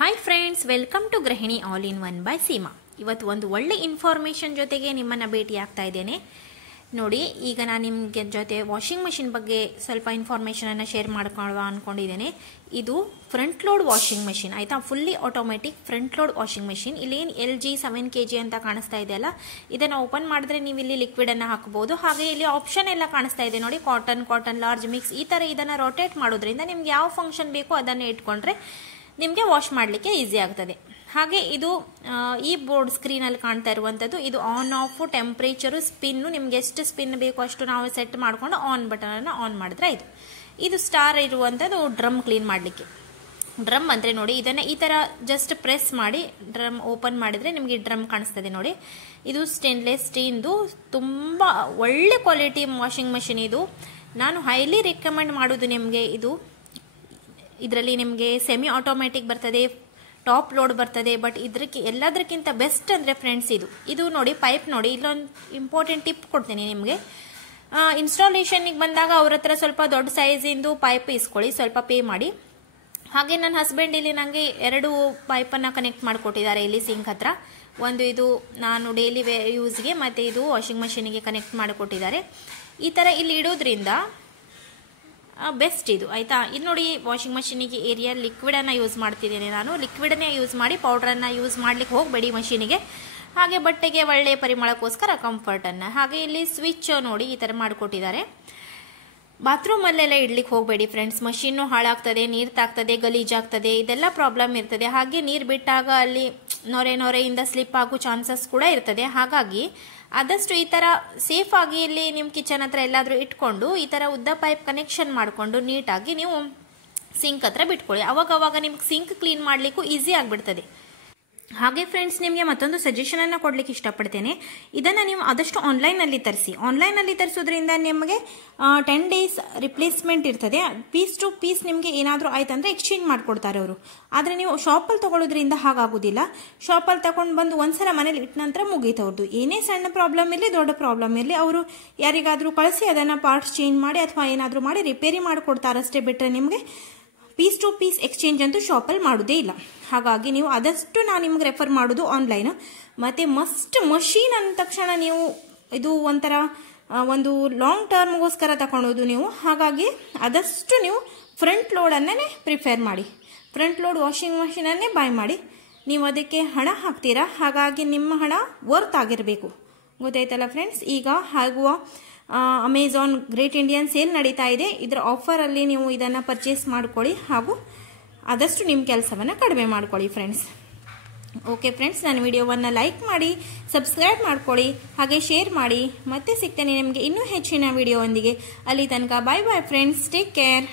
Hi friends, welcome to ಗೃಹಿಣಿ all in one by Seema. ಇವತ್ತು ಒಂದು ಒಳ್ಳೆ ಇನ್ಫಾರ್ಮೇಷನ್ ಜೊತೆಗೆ ನಿಮ್ಮನ್ನು ಭೇಟಿ ಆಗ್ತಾ ಇದ್ದೇನೆ. ನೋಡಿ, ಈಗ ನಾನು ನಿಮಗೆ ಜೊತೆ ವಾಷಿಂಗ್ ಮಷಿನ್ ಬಗ್ಗೆ ಸ್ವಲ್ಪ ಇನ್ಫಾರ್ಮೇಷನನ್ನು ಶೇರ್ ಮಾಡ್ಕೊಳ್ಳುವ ಅಂದ್ಕೊಂಡಿದ್ದೇನೆ. ಇದು ಫ್ರಂಟ್ ಲೋಡ್ ವಾಷಿಂಗ್ ಮಷಿನ್ ಆಯಿತಾ, fully automatic front load washing machine. ಇಲ್ಲೇನು LG 7kg ಅಂತ ಕಾಣಿಸ್ತಾ ಇದೆಯಲ್ಲ, ಇದನ್ನು ಓಪನ್ ಮಾಡಿದ್ರೆ ನೀವು ಇಲ್ಲಿ ಲಿಕ್ವಿಡನ್ನು ಹಾಕಬಹುದು. ಹಾಗೆ ಇಲ್ಲಿ ಆಪ್ಷನ್ ಎಲ್ಲ ಕಾಣಿಸ್ತಾ ಇದೆ ನೋಡಿ, ಕಾಟನ್ ಲಾರ್ಜ್ ಮಿಕ್ಸ್, ಈ ಥರ ಇದನ್ನು ರೊಟೇಟ್ ಮಾಡೋದ್ರಿಂದ ನಿಮ್ಗೆ ಯಾವ ಫಂಕ್ಷನ್ ಬೇಕೋ ಅದನ್ನೇ ಇಟ್ಕೊಂಡ್ರೆ ನಿಮಗೆ ವಾಶ್ ಮಾಡಲಿಕ್ಕೆ ಈಸಿ ಆಗ್ತದೆ. ಹಾಗೆ ಇದು ಈ ಬೋರ್ಡ್ ಸ್ಕ್ರೀನಲ್ಲಿ ಕಾಣ್ತಾ ಇರುವಂಥದ್ದು, ಇದು ಆನ್ ಆಫ್ ಟೆಂಪ್ರೇಚರು ಸ್ಪಿನ್ನು, ನಿಮ್ಗೆ ಎಷ್ಟು ಸ್ಪಿನ್ ಬೇಕೋ ಅಷ್ಟು ನಾವು ಸೆಟ್ ಮಾಡ್ಕೊಂಡು ಆನ್ ಬಟನನ್ನು ಆನ್ ಮಾಡಿದ್ರೆ ಆಯಿತು. ಇದು ಸ್ಟಾರ್ ಇರುವಂಥದ್ದು ಡ್ರಮ್ ಕ್ಲೀನ್ ಮಾಡಲಿಕ್ಕೆ. ಡ್ರಮ್ ಅಂದರೆ ನೋಡಿ, ಇದನ್ನು ಈ ಥರ ಜಸ್ಟ್ ಪ್ರೆಸ್ ಮಾಡಿ ಡ್ರಮ್ ಓಪನ್ ಮಾಡಿದರೆ ನಿಮಗೆ ಡ್ರಮ್ ಕಾಣಿಸ್ತದೆ ನೋಡಿ. ಇದು ಸ್ಟೇನ್ಲೆಸ್ ಸ್ಟೀಲ್ದು ತುಂಬ ಒಳ್ಳೆ ಕ್ವಾಲಿಟಿ ವಾಷಿಂಗ್ ಮಷಿನ್. ಇದು ನಾನು ಹೈಲಿ ರೆಕಮೆಂಡ್ ಮಾಡೋದು ನಿಮಗೆ. ಇದರಲ್ಲಿ ನಿಮಗೆ ಸೆಮಿ ಆಟೋಮ್ಯಾಟಿಕ್ ಬರ್ತದೆ, ಟಾಪ್ ಲೋಡ್ ಬರ್ತದೆ. ಬಟ್ ಎಲ್ಲದಕ್ಕಿಂತ ಬೆಸ್ಟ್ ಅಂದರೆ ಫ್ರೆಂಡ್ಸ್ ಇದು ನೋಡಿ, ಪೈಪ್ ನೋಡಿ. ಇಲ್ಲೊಂದು ಇಂಪಾರ್ಟೆಂಟ್ ಟಿಪ್ ಕೊಡ್ತೀನಿ ನಿಮಗೆ. ಇನ್ಸ್ಟಾಲೇಷನ್ಗೆ ಬಂದಾಗ ಅವ್ರ ಹತ್ರ ಸ್ವಲ್ಪ ದೊಡ್ಡ ಸೈಜಿಂದು ಪೈಪ್ ಇಸ್ಕೊಳ್ಳಿ, ಸ್ವಲ್ಪ ಪೇ ಮಾಡಿ. ಹಾಗೆ ನನ್ನ ಹಸ್ಬೆಂಡ್ ಇಲ್ಲಿ ನನಗೆ 2 ಪೈಪನ್ನು ಕನೆಕ್ಟ್ ಮಾಡಿಕೊಟ್ಟಿದ್ದಾರೆ ಇಲ್ಲಿ ಸಿಂಕ್ ಹತ್ರ. ಒಂದು ಇದು ನಾನು ಡೈಲಿ ಯೂಸ್ಗೆ, ಮತ್ತು ಇದು ವಾಷಿಂಗ್ ಮಷಿನಿಗೆ ಕನೆಕ್ಟ್ ಮಾಡಿಕೊಟ್ಟಿದ್ದಾರೆ. ಈ ಥರ ಇಲ್ಲಿ ಇಡೋದ್ರಿಂದ ಬೆಸ್ಟ್ ಇದು ಆಯಿತಾ. ಇದು ನೋಡಿ, ವಾಷಿಂಗ್ ಮಷಿನಿಗೆ ಏರಿಯಾ ಲಿಕ್ವಿಡನ್ನು ಯೂಸ್ ಮಾಡ್ತಿದ್ದೇನೆ ನಾನು. ಲಿಕ್ವಿಡನ್ನೇ ಯೂಸ್ ಮಾಡಿ, ಪೌಡ್ರನ್ನು ಯೂಸ್ ಮಾಡ್ಲಿಕ್ಕೆ ಹೋಗಬೇಡಿ ಮಷಿನಿಗೆ. ಹಾಗೆ ಬಟ್ಟೆಗೆ ಒಳ್ಳೆಯ ಪರಿಮಳಕ್ಕೋಸ್ಕರ ಕಂಫರ್ಟನ್ನು. ಹಾಗೆ ಇಲ್ಲಿ ಸ್ವಿಚ್ ನೋಡಿ ಈ ಥರ ಮಾಡಿಕೊಟ್ಟಿದ್ದಾರೆ. ಬಾತ್ರೂಮಲ್ಲೆಲ್ಲ ಇಡ್ಲಿಕ್ಕೆ ಹೋಗಬೇಡಿ ಫ್ರೆಂಡ್ಸ್, ಮಷೀನು ಹಾಳಾಗ್ತದೆ, ನೀರು ತಾಗ್ತದೆ, ಗಲೀಜಾಗ್ತದೆ, ಇದೆಲ್ಲ ಪ್ರಾಬ್ಲಮ್ ಇರ್ತದೆ. ಹಾಗೆ ನೀರು ಬಿಟ್ಟಾಗ ಅಲ್ಲಿ ನೊರೆಯಿಂದ ಸ್ಲಿಪ್ ಆಗೋ ಚಾನ್ಸಸ್ ಕೂಡ ಇರ್ತದೆ. ಹಾಗಾಗಿ ಆದಷ್ಟು ಈ ಥರ ಸೇಫ್ ಆಗಿ ಇಲ್ಲಿ ನಿಮ್ಮ ಕಿಚನ್ ಹತ್ರ ಎಲ್ಲಾದರೂ ಇಟ್ಕೊಂಡು ಈ ಥರ ಉದ್ದ ಪೈಪ್ ಕನೆಕ್ಷನ್ ಮಾಡಿಕೊಂಡು ನೀಟಾಗಿ ನೀವು ಸಿಂಕ್ ಹತ್ರ ಬಿಟ್ಕೊಳ್ಳಿ. ಅವಾಗ ನಿಮ್ಗೆ ಸಿಂಕ್ ಕ್ಲೀನ್ ಮಾಡಲಿಕ್ಕೂ ಈಸಿ ಆಗಿಬಿಡ್ತದೆ. ಹಾಗೆ ಫ್ರೆಂಡ್ಸ್, ನಿಮಗೆ ಮತ್ತೊಂದು ಸಜೆಷನನ್ನು ಕೊಡಲಿಕ್ಕೆ ಇಷ್ಟಪಡ್ತೇನೆ. ಇದನ್ನು ನೀವು ಆದಷ್ಟು ಆನ್ಲೈನಲ್ಲಿ ತರಿಸಿ. ಆನ್ಲೈನಲ್ಲಿ ತರಿಸೋದ್ರಿಂದ ನಿಮಗೆ 10 days ರಿಪ್ಲೇಸ್ಮೆಂಟ್ ಇರ್ತದೆ. ಪೀಸ್ ಟು ಪೀಸ್ ನಿಮಗೆ ಏನಾದರೂ ಆಯ್ತಂದ್ರೆ ಎಕ್ಸ್ಚೇಂಜ್ ಮಾಡಿಕೊಡ್ತಾರೆ ಅವರು. ಆದರೆ ನೀವು ಶಾಪಲ್ಲಿ ತೊಗೊಳ್ಳೋದ್ರಿಂದ ಹಾಗಾಗೋದಿಲ್ಲ. ಶಾಪಲ್ಲಿ ತಗೊಂಡು ಬಂದು ಒಂದ್ಸಲ ಮನೇಲಿ ಇಟ್ಟ ನಂತರ ಮುಗೀತವ್ರದ್ದು. ಏನೇ ಸಣ್ಣ ಪ್ರಾಬ್ಲಮ್ ಇರಲಿ, ದೊಡ್ಡ ಪ್ರಾಬ್ಲಮ್ ಇರಲಿ, ಅವರು ಯಾರಿಗಾದರೂ ಕಳಿಸಿ ಅದನ್ನು ಪಾರ್ಟ್ಸ್ ಚೇಂಜ್ ಮಾಡಿ ಅಥವಾ ಏನಾದರೂ ಮಾಡಿ ರಿಪೇರಿ ಮಾಡಿಕೊಡ್ತಾರಷ್ಟೇ ಬಿಟ್ಟರೆ ನಿಮಗೆ ಪೀಸ್ ಟು ಪೀಸ್ ಎಕ್ಸ್ಚೇಂಜ್ ಅಂತೂ ಶಾಪಲ್ಲಿ ಮಾಡೋದೇ ಇಲ್ಲ. ಹಾಗಾಗಿ ನೀವು ಆದಷ್ಟು ನಾನು ನಿಮ್ಗೆ ರೆಫರ್ ಮಾಡೋದು ಆನ್ಲೈನ್. ಮತ್ತು ಮಸ್ಟ್ ಮಷೀನ್ ಅಂದ ತಕ್ಷಣ ನೀವು ಇದು ಒಂಥರ ಒಂದು ಲಾಂಗ್ ಟರ್ಮ್ಗೋಸ್ಕರ ತಗೊಳ್ಳೋದು ನೀವು. ಹಾಗಾಗಿ ಆದಷ್ಟು ನೀವು ಫ್ರಂಟ್ ಲೋಡನ್ನೇ ಪ್ರಿಫೇರ್ ಮಾಡಿ, ಫ್ರಂಟ್ ಲೋಡ್ ವಾಷಿಂಗ್ ಮಷೀನನ್ನೇ ಬೈ ಮಾಡಿ. ನೀವು ಅದಕ್ಕೆ ಹಣ ಹಾಕ್ತೀರಾ, ಹಾಗಾಗಿ ನಿಮ್ಮ ಹಣ ವರ್ತ್ ಆಗಿರಬೇಕು. ಗೊತ್ತಾಯ್ತಲ್ಲ ಫ್ರೆಂಡ್ಸ್. ಈಗ ಆಗುವ ಅಮೆಝಾನ್ ಗ್ರೇಟ್ ಇಂಡಿಯನ್ ಸೇಲ್ ನಡೀತಾ ಇದೆ. ಇದರ ಆಫರಲ್ಲಿ ನೀವು ಇದನ್ನು ಪರ್ಚೇಸ್ ಮಾಡ್ಕೊಳ್ಳಿ, ಹಾಗೂ ಆದಷ್ಟು ನಿಮ್ಮ ಕೆಲಸವನ್ನು ಕಡಿಮೆ ಮಾಡ್ಕೊಳ್ಳಿ ಫ್ರೆಂಡ್ಸ್. ಓಕೆ ಫ್ರೆಂಡ್ಸ್, ನನ್ನ ವಿಡಿಯೋವನ್ನು ಲೈಕ್ ಮಾಡಿ, ಸಬ್ಸ್ಕ್ರೈಬ್ ಮಾಡ್ಕೊಳ್ಳಿ, ಹಾಗೆ ಶೇರ್ ಮಾಡಿ. ಮತ್ತೆ ಸಿಗ್ತೇನೆ ನಿಮಗೆ ಇನ್ನೂ ಹೆಚ್ಚಿನ ವಿಡಿಯೋ ಒಂದಿಗೆ. ಅಲ್ಲಿ ತನಕ ಬಾಯ್ ಬಾಯ್ ಫ್ರೆಂಡ್ಸ್, ಟೇಕ್ ಕೇರ್.